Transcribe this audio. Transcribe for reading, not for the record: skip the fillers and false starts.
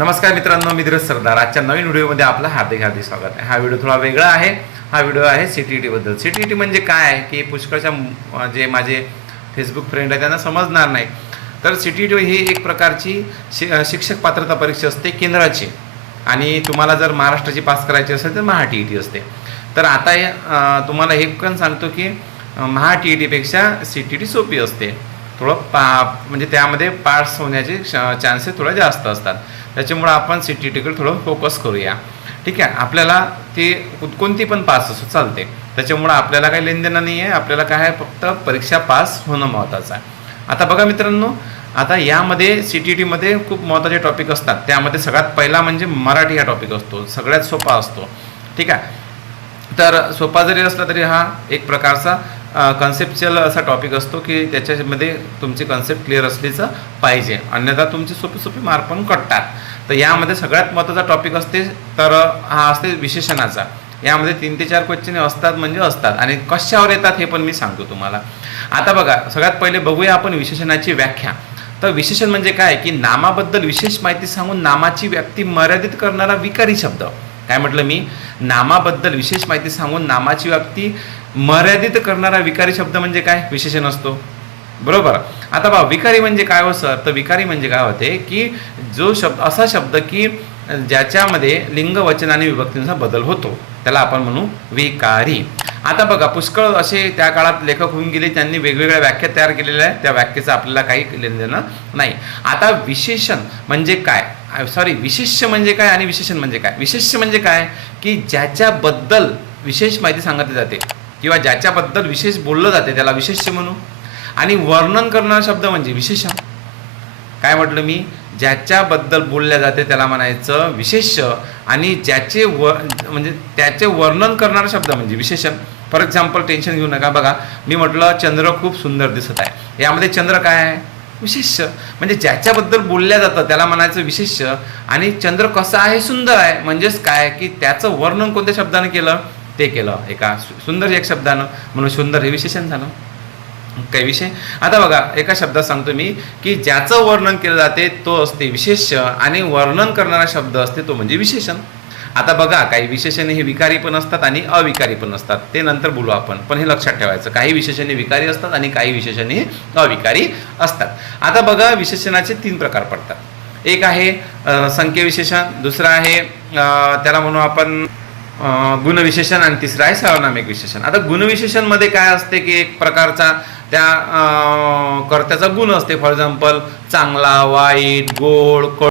नमस्कार मित्रांनो, मी धीरज सरदार. आजच्या नवीन व्हिडिओमध्ये आपलं हार्दिक हार्दिक स्वागत आहे. हा व्हिडिओ थोडा वेगळा आहे. हा व्हिडिओ आहे CTET बद्दल. CTET म्हणजे काय आहे की पुष्कळच्या जे माझे फेसबुक फ्रेंड आहे त्यांना समजणार नाही. तर CTET ही एक प्रकारची शिक्षक पात्रता परीक्षा असते केंद्राची, आणि तुम्हाला जर महाराष्ट्राची पास करायची असेल तर महा-TET असते. तर आता तुम्हाला हे पण सांगतो की महा-TET पेक्षा CTET सोपी असते. थोडं म्हणजे त्यामध्ये पास होण्याचे चान्सेस थोडे जास्त असतात. त्याच्यामुळं आपण CTETकडे थोडं फोकस करूया. ठीक आहे, आपल्याला ती कोणती पण पास असो चालते. त्याच्यामुळं आपल्याला काही लेनदेणं नाही आहे. आपल्याला काय आहे, फक्त परीक्षा पास होणं महत्त्वाचं आहे. आता बघा मित्रांनो, आता यामध्ये CTETमध्ये खूप महत्त्वाचे टॉपिक असतात. त्यामध्ये सगळ्यात पहिला म्हणजे मराठी हा टॉपिक असतो, सगळ्यात सोपा असतो. ठीक आहे, तर सोपा जरी असला तरी हा एक प्रकारचा कन्सेप्च्युअल असा टॉपिक असतो की त्याच्यामध्ये तुमची कन्सेप्ट क्लिअर असलीच पाहिजे, अन्यथा तुमचे सोपे मार्क पण कटतात. तर यामध्ये सगळ्यात महत्त्वाचा टॉपिक असते तर हा असते विशेषणाचा. यामध्ये 3 ते 4 क्वेश्चन असतात म्हणजे असतात, आणि कशावर येतात हे पण मी सांगतो तुम्हाला. आता बघा, सगळ्यात पहिले बघूया आपण विशेषणाची व्याख्या. तर विशेषण म्हणजे काय की नामाबद्दल विशेष माहिती सांगून नामाची व्याप्ती मर्यादित करणारा विकारी शब्द. काय म्हटलं मी? नामाबद्दल विशेष माहिती सांगून नामाची व्याप्ती मर्यादित करणारा विकारी शब्द म्हणजे काय? विशेषण असतो, बरोबर. आता बघा, विकारी म्हणजे काय हो सर? तर विकारी म्हणजे काय होते की जो शब्द, असा शब्द की ज्याच्यामध्ये लिंग, वचन आणि विभक्तींचा बदल होतो, त्याला आपण म्हणू विकारी. आता बघा, पुष्कळ असे त्या काळात लेखक होऊन गेले, त्यांनी वेगवेगळ्या व्याख्या तयार केलेल्या आहेत. त्या व्याख्येचं आपल्याला काही लेनदेणं नाही. आता विशेषण म्हणजे काय, विशेष्य म्हणजे काय आणि विशेषण म्हणजे काय? विशेष्य म्हणजे काय की ज्याच्याबद्दल विशेष माहिती सांगितली जाते किंवा ज्याच्याबद्दल विशेष बोललं जाते त्याला विशेष्य म्हणू. आणि वर्णन करणारा शब्द म्हणजे विशेषण. काय म्हटलं मी? ज्याच्याबद्दल बोलल्या जाते त्याला म्हणायचं विशेष्य, आणि म्हणजे त्याचे वर्णन करणारा शब्द म्हणजे विशेषण. फॉर एक्झाम्पल, टेन्शन घेऊ नका. बघा, मी म्हटलं चंद्र खूप सुंदर दिसत आहे. यामध्ये चंद्र काय आहे? विशेष्य. म्हणजे ज्याच्याबद्दल बोलल्या जातं त्याला म्हणायचं विशेष्य, आणि चंद्र कसा आहे? सुंदर आहे. म्हणजेच काय की त्याचं वर्णन कोणत्या शब्दाने केलं? ते केलं एका सुंदर एक शब्दानं, म्हणून सुंदर हे विशेषण झालं. काही विषय. आता बघा, एका शब्दात सांगतो मी की ज्याचं वर्णन केलं जाते तो असते विशेष्य, आणि वर्णन करणारा शब्द असते तो म्हणजे विशेषण. आता बघा, काही विशेषणे हे विकारी पण असतात आणि अविकारी पण असतात. ते नंतर बोलू आपण, पण हे लक्षात ठेवायचं. काही विशेषणे विकारी असतात आणि काही विशेषणे अविकारी असतात. आता बघा, विशेषणाचे 3 प्रकार पडतात. एक आहे संख्या विशेषण, दुसरा आहे त्याला म्हणू आपण गुणविशेषण, आणि तिसरं आहे सर्वनामिक विशेषण. आता गुणविशेषण मध्ये काय असते की एक प्रकारचा त्या कर्त्याचा गुण असते. फॉर एक्झाम्पल, चांगला, वाईट, गोड,